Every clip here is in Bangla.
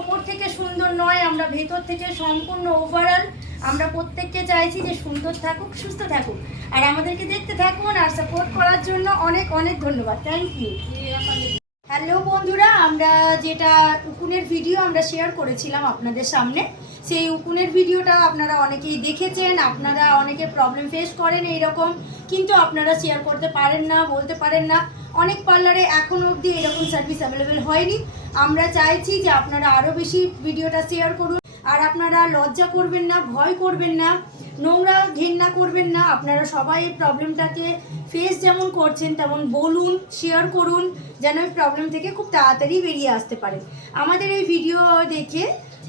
ওপর থেকে সুন্দর নয়, আমরা ভেতর থেকে সম্পূর্ণ ওভারঅল আমরা প্রত্যেককে চাইছি যে সুন্দর থাকুক, সুস্থ থাকুক। আর আমাদেরকে দেখতে থাকুন আর সাপোর্ট করার জন্য অনেক অনেক ধন্যবাদ। থ্যাংক ইউ হ্যালো বন্ধুরা, আমরা যেটা উকুনের ভিডিও আমরা শেয়ার করেছিলাম আপনাদের সামনে, সেই উকুনের ভিডিওটা আপনারা অনেকেই দেখেছেন, আপনারা অনেকে প্রবলেম ফেস করেন এইরকম, কিন্তু আপনারা শেয়ার করতে পারেন না, বলতে পারেন না। অনেক পার্লারে এখনও অবধি এরকম সার্ভিস অ্যাভেলেবেল হয়নি। আমরা চাইছি যে আপনারা আরও বেশি ভিডিওটা শেয়ার করুন। আর আপনারা লজ্জা করবেন না, ভয় করবেন না, নোংরা ঘেন্না করবেন না। আপনারা সবাই এই প্রবলেমটাকে ফেস যেমন করছেন, তেমন বলুন শেয়ার করুন, যেন এই প্রবলেম থেকে খুব তাড়াতাড়ি বেরিয়ে আসতে পারেন আমাদের এই ভিডিও দেখে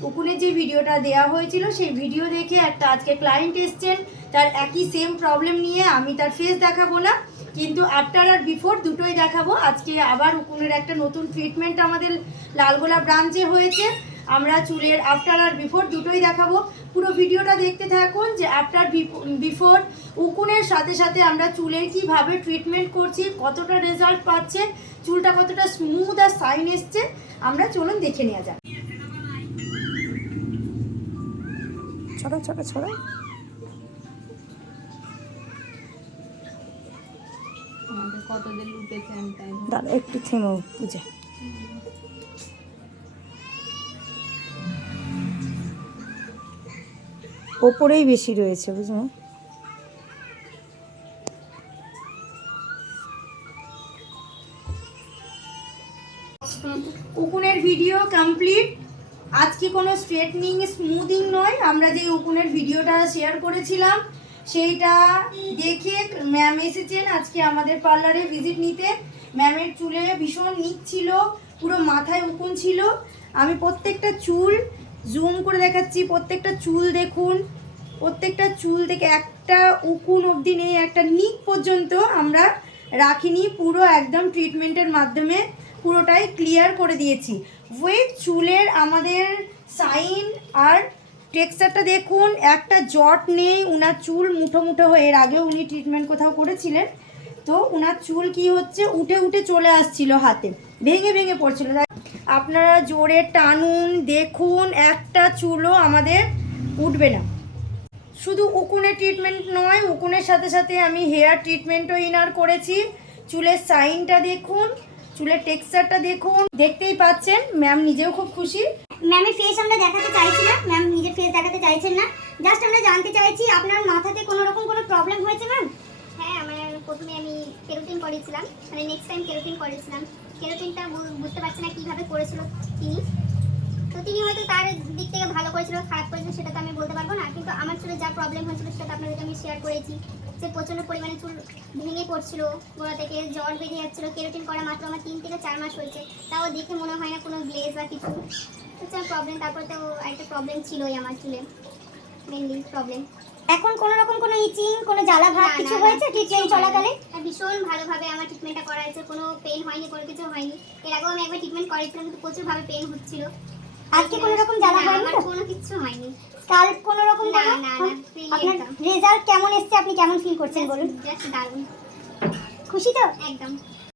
উকুনের যে ভিডিওটা দেওয়া হয়েছিল, সেই ভিডিও দেখে একটা আজকে ক্লায়েন্ট এসছেন, তার একই সেম প্রবলেম নিয়ে আমি তার ফেস দেখাবো না, কিন্তু আফটার আর বিফোর দুটোই দেখাবো। আজকে আবার উকুনের একটা নতুন ট্রিটমেন্ট আমাদের লালগোলা ব্রাঞ্চে হয়েছে, আমরা চুলের আফটার আর বিফোর দুটোই দেখাবো। পুরো ভিডিওটা দেখতে থাকুন যে আফটার বিফোর উকুনের সাথে সাথে আমরা চুলের কীভাবে ট্রিটমেন্ট করছি, কতটা রেজাল্ট পাচ্ছে, চুলটা কতটা স্মুথ আর সাইন এসছে, আমরা চলুন দেখে নেওয়া যাক। ছড়া ছড়া ছড়া। দাঁড়া একটু থেমো পূজা ওপরেই বেশি রয়েছে বুঝলো? উকুনের ভিডিও কমপ্লিট। আজকে কোনো স্ট্রেটনিং স্মুদিং নয়। আমরা যে উকুনের ভিডিওটা শেয়ার করেছিলাম, সেইটা দেখে ম্যাম এসেছেন আজকে আমাদের পার্লারে ভিজিট নিতে। ম্যামের চুলে ভীষণ নিক ছিল, পুরো মাথায় উকুন ছিল। আমি প্রত্যেকটা চুল জুম করে দেখাচ্ছি, প্রত্যেকটা চুল দেখুন। প্রত্যেকটা চুল থেকে একটা উকুন অবধি নেই, একটা নিক পর্যন্ত আমরা রাখিনি, পুরো একদম ট্রিটমেন্টের মাধ্যমে। পুরোটাই ক্লিয়ার করে দিয়েছি। ওয়েট চুলের আমাদের সাইন আর টেক্সচারটা দেখুন, একটা জট নেই, উনার চুল মুঠো মুঠো হয়ে এর আগেও উনি ট্রিটমেন্ট কোথাও করেছিলেন। তো উনার চুল কি হচ্ছে, উঠে উঠে চলে আসছিল হাতে, ভেঙে ভেঙে পড়ছিল। আপনারা জোরে টানুন, দেখুন, একটা চুলও আমাদের উঠবে না। শুধু উকুনের ট্রিটমেন্ট নয়, উকুনের সাথে সাথে আমি হেয়ার ট্রিটমেন্টও ইনার করেছি। চুলের সাইনটা দেখুন চুলের টেক্সচারটা দেখুন। দেখতেই পাচ্ছেন ম্যাম নিজেও খুব খুশি। ম্যামের ফেস আমরা দেখাতে চাইছি না। ম্যাম নিজের ফেস দেখাতে চাইছেন না। জাস্ট আমরা জানতে চাইছি আপনার মাথাতে কোনো রকম কোনো প্রবলেম হয়েছে ম্যাম হ্যাঁ আমার প্রথমে আমি কেরোটিন করেছিলাম। মানে নেক্সট টাইম কেরোটিন করেছিলাম। কেরোটিনটা বু- বুঝতে পারছি না কীভাবে করেছিল তিনি। তো তিনি হয়তো তার দিক থেকে ভালো করেছিল খারাপ করেছিল সেটা তো আমি বলতে পারব না। কিন্তু আমার চুলে যা প্রবলেম হয়েছিল সেটা তো আপনাদেরকে আমি শেয়ার করেছি। যে প্রচণ্ড পরিমাণে চুল ভেঙে পড়ছিল গোড়া থেকে জ্বর বেরিয়ে যাচ্ছিল কেরোটিন করা মাত্র আমার তিন থেকে চার মাস হয়েছে। তাও দেখে মনে হয় না কোনো গ্লেজ বা কিছু। হচ্ছে প্রবলেম তারপরে তো একটা প্রবলেম ছিলই আমার চুলে। মেনলি প্রবলেম এখন কোনো রকম কোনো ইচিং কোনো জ্বালা ভাব কিছু হয়েছে ট্রিটমেন্ট চলাকালে? ভীষণ ভালোভাবে আমার ট্রিটমেন্টটা করা হয়েছে কোনো পেন হয়নি কোনো কিছু হয়নি। এর আগেও আমি একবার ট্রিটমেন্ট করেছিলাম কিন্তু প্রচুর ভাবে পেন হচ্ছিল। আজকে কোনো রকম জ্বালা হয়নি আমার কোনো কিছু হয়নি। স্কাল্প কোনো রকম না, না, আপনার। রেজাল্ট কেমন এসছে? আপনি কেমন ফিল করছেন? বলুন। খুশি তো? একদম।